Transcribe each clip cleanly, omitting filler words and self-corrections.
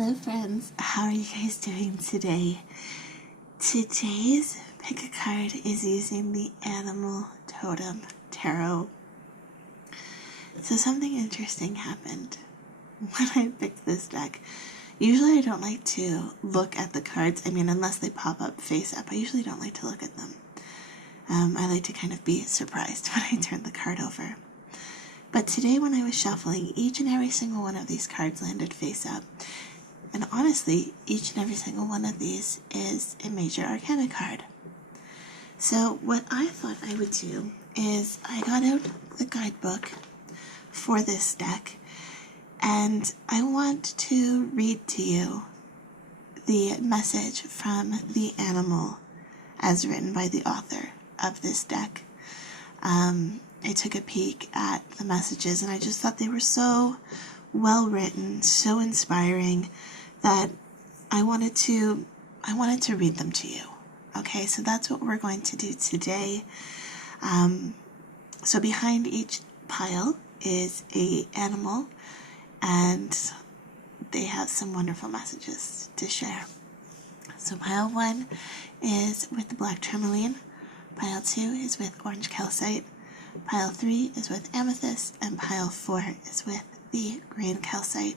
Hello friends, how are you guys doing today? Today's pick a card is using the Animal Totem Tarot. So something interesting happened when I picked this deck. Usually I don't like to look at the cards, unless they pop up face up, I usually don't like to look at them. I like to kind of be surprised when I turn the card over. But today when I was shuffling, each and every single one of these cards landed face up. And honestly, each and every single one of these is a major arcana card. So what I thought I would do is I got out the guidebook for this deck and I want to read to you the message from the animal as written by the author of this deck. I took a peek at the messages and I just thought they were so well written, so inspiring, that I wanted to read them to you. Okay, so that's what we're going to do today. So behind each pile is an animal, and they have some wonderful messages to share. So pile 1 is with the black tourmaline, pile 2 is with orange calcite, pile 3 is with amethyst, and pile 4 is with the green calcite.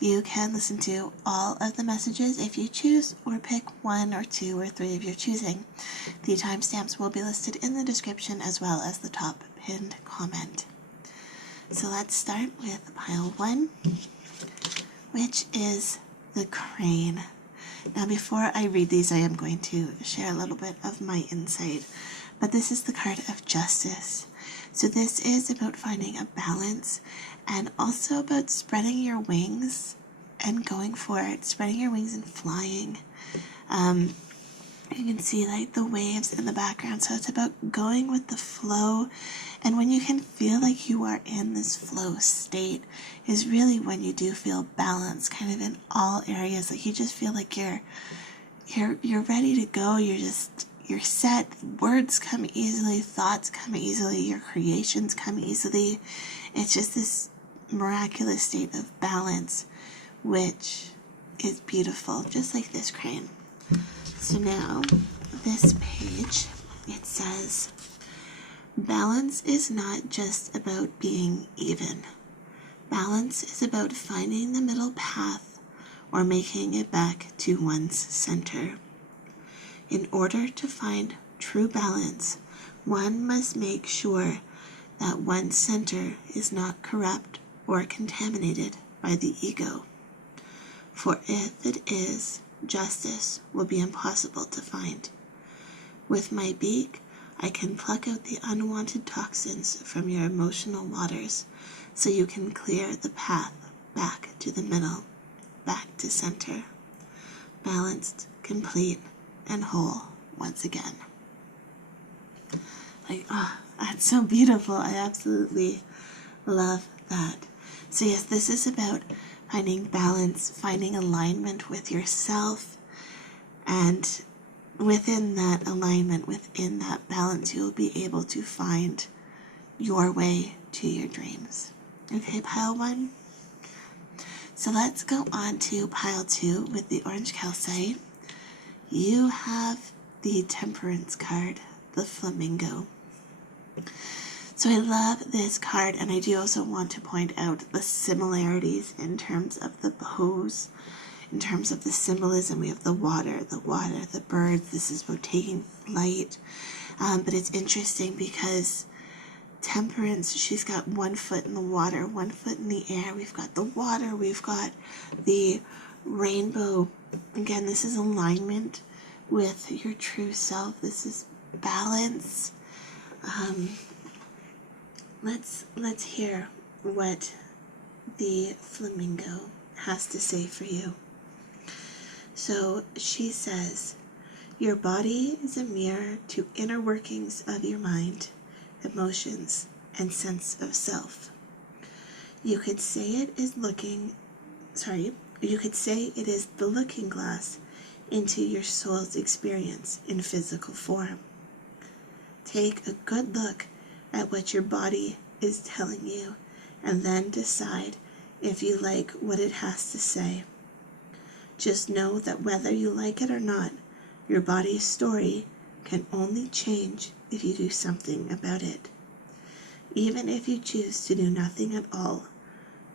You can listen to all of the messages if you choose, or pick 1 or 2 or 3 of your choosing. The timestamps will be listed in the description as well as the top pinned comment. So let's start with pile 1, which is the crane. Now before I read these, I am going to share a little bit of my insight, but this is the card of justice. So this is about finding a balance and also about spreading your wings and going for it, spreading your wings and flying. You can see like the waves in the background, so it's about going with the flow. And when you can feel like you are in this flow state is really when you do feel balance kind of in all areas. Like you just feel like you're ready to go. You're set. Words come easily, thoughts come easily, your creations come easily. It's just this miraculous state of balance, which is beautiful, just like this crane. So now, this page, it says, balance is not just about being even. Balance is about finding the middle path or making it back to one's center. In order to find true balance, one must make sure that one's center is not corrupt or contaminated by the ego. For if it is, justice will be impossible to find. With my beak, I can pluck out the unwanted toxins from your emotional waters so you can clear the path back to the middle, back to center, balanced, complete, and whole once again. That's so beautiful. I absolutely love that. So yes, this is about finding balance, finding alignment with yourself, and within that alignment, within that balance, you'll be able to find your way to your dreams. Okay, pile 1. So let's go on to pile 2 with the orange calcite. You have the Temperance card, the flamingo. So I love this card, and I do also want to point out the similarities in terms of the pose, in terms of the symbolism. We have the water, the birds. This is about taking flight. But it's interesting because Temperance, she's got 1 foot in the water, 1 foot in the air. We've got the water, we've got the rainbow. Again, this is alignment with your true self. This is balance. Let's hear what the flamingo has to say for you. So she says, your body is a mirror to inner workings of your mind, emotions, and sense of self. You could say it is the looking glass into your soul's experience in physical form. Take a good look at what your body is telling you, and then decide if you like what it has to say. Just know that whether you like it or not, your body's story can only change if you do something about it. Even if you choose to do nothing at all,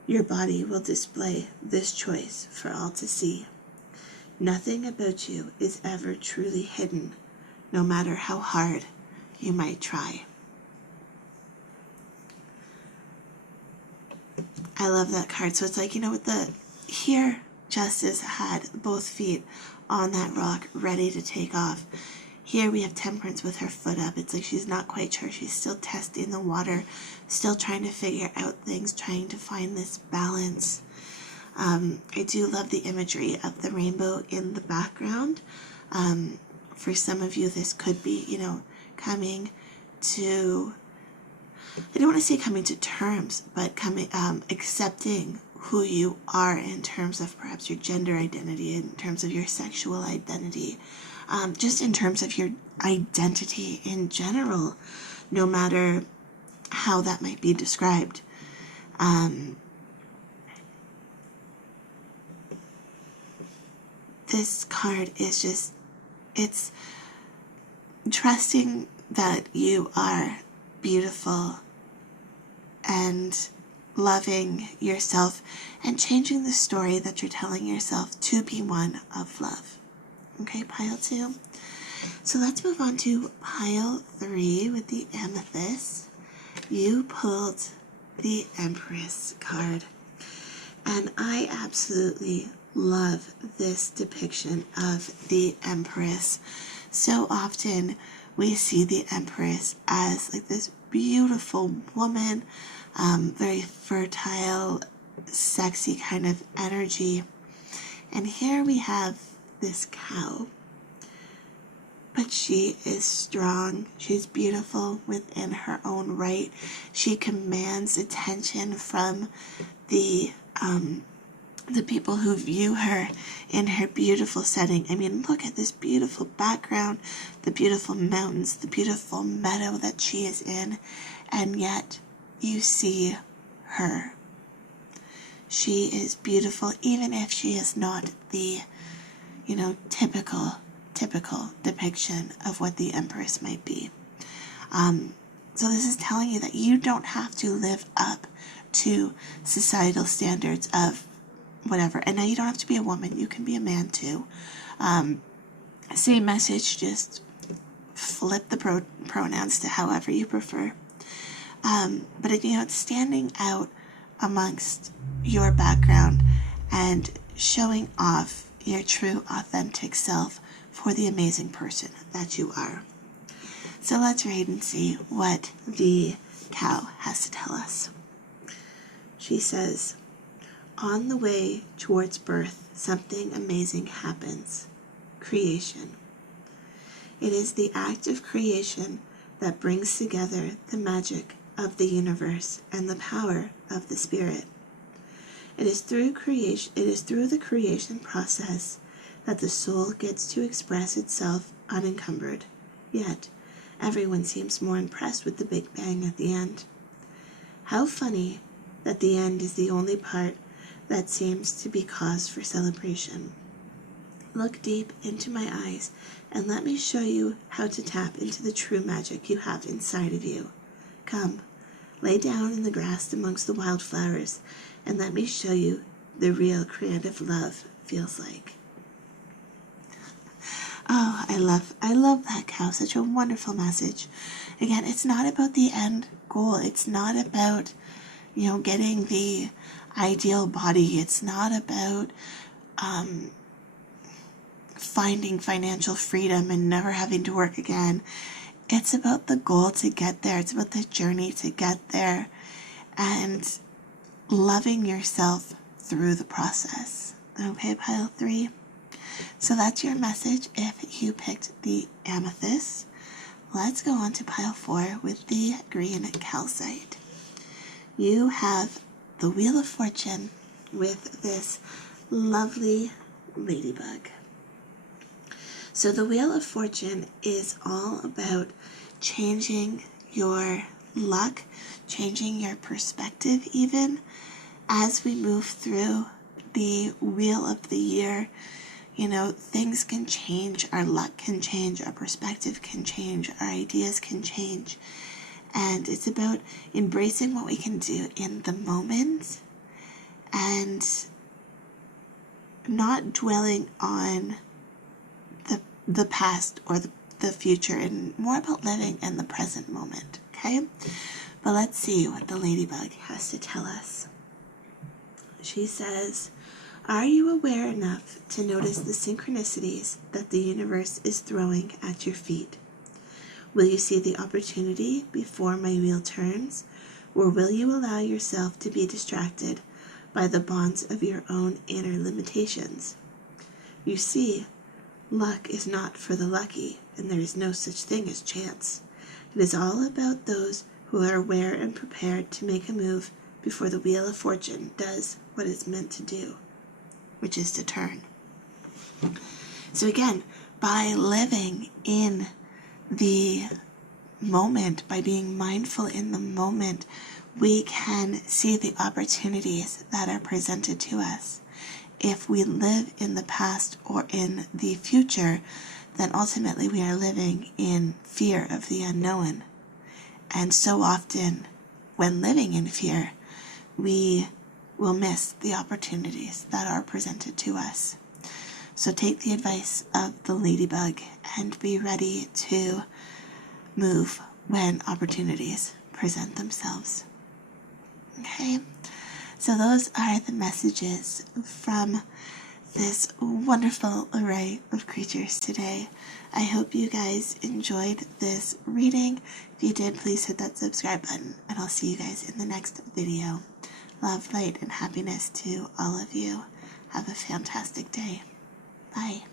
your body will display this choice for all to see. Nothing about you is ever truly hidden, no matter how hard you might try. I love that card. So it's like, with here, Justice had both feet on that rock, ready to take off. Here we have Temperance with her foot up. It's like she's not quite sure. She's still testing the water, still trying to figure out things, trying to find this balance. I do love the imagery of the rainbow in the background. For some of you, this could be, coming to, I don't want to say coming to terms, but accepting who you are in terms of perhaps your gender identity, in terms of your sexual identity, just in terms of your identity in general, no matter how that might be described. This card is just, it's trusting that you are beautiful and loving yourself and changing the story that you're telling yourself to be one of love. Okay, pile 2. So let's move on to pile 3 with the amethyst. You pulled the Empress card, and I absolutely love this depiction of the Empress. So often we see the Empress as like this beautiful woman, very fertile, sexy kind of energy. And here we have this cow, but she is strong. She's beautiful within her own right. She commands attention from the people who view her in her beautiful setting. I mean, look at this beautiful background, the beautiful mountains, the beautiful meadow that she is in, and yet you see her. She is beautiful, even if she is not the, typical depiction of what the Empress might be. So this is telling you that you don't have to live up to societal standards of whatever. And now you don't have to be a woman. You can be a man too. Same message, just flip the pronouns to however you prefer. But it's standing out amongst your background and showing off your true, authentic self for the amazing person that you are. So let's read and see what the cow has to tell us. She says, on the way towards birth, something amazing happens. Creation. It is the act of creation that brings together the magic of the universe and the power of the spirit. It is through the creation process that the soul gets to express itself unencumbered. Yet, everyone seems more impressed with the Big Bang at the end. How funny that the end is the only part that seems to be cause for celebration. Look deep into my eyes and let me show you how to tap into the true magic you have inside of you. Come, lay down in the grass amongst the wildflowers and let me show you the real creative love feels like. Oh, I love that cow. Such a wonderful message. Again, it's not about the end goal. It's not about, getting the ideal body. It's not about finding financial freedom and never having to work again. It's about the goal to get there. It's about the journey to get there and loving yourself through the process. Okay, pile 3. So that's your message if you picked the amethyst. Let's go on to pile 4 with the green calcite. You have the Wheel of Fortune with this lovely ladybug. So the Wheel of Fortune is all about changing your luck, changing your perspective even, as we move through the wheel of the year, you know, things can change, our luck can change, our perspective can change, our ideas can change. And it's about embracing what we can do in the moment and not dwelling on the past or the future, and more about living in the present moment, okay? But let's see what the ladybug has to tell us. She says, are you aware enough to notice the synchronicities that the universe is throwing at your feet? Will you see the opportunity before my wheel turns, or will you allow yourself to be distracted by the bonds of your own inner limitations? You see, luck is not for the lucky, and there is no such thing as chance. It is all about those who are aware and prepared to make a move before the wheel of fortune does what it's meant to do, which is to turn. So again, by living in the moment, by being mindful in the moment, we can see the opportunities that are presented to us. If we live in the past or in the future, then ultimately we are living in fear of the unknown. And so often, when living in fear, we will miss the opportunities that are presented to us. So take the advice of the ladybug and be ready to move when opportunities present themselves. Okay? So those are the messages from this wonderful array of creatures today. I hope you guys enjoyed this reading. If you did, please hit that subscribe button, and I'll see you guys in the next video. Love, light, and happiness to all of you. Have a fantastic day. Bye.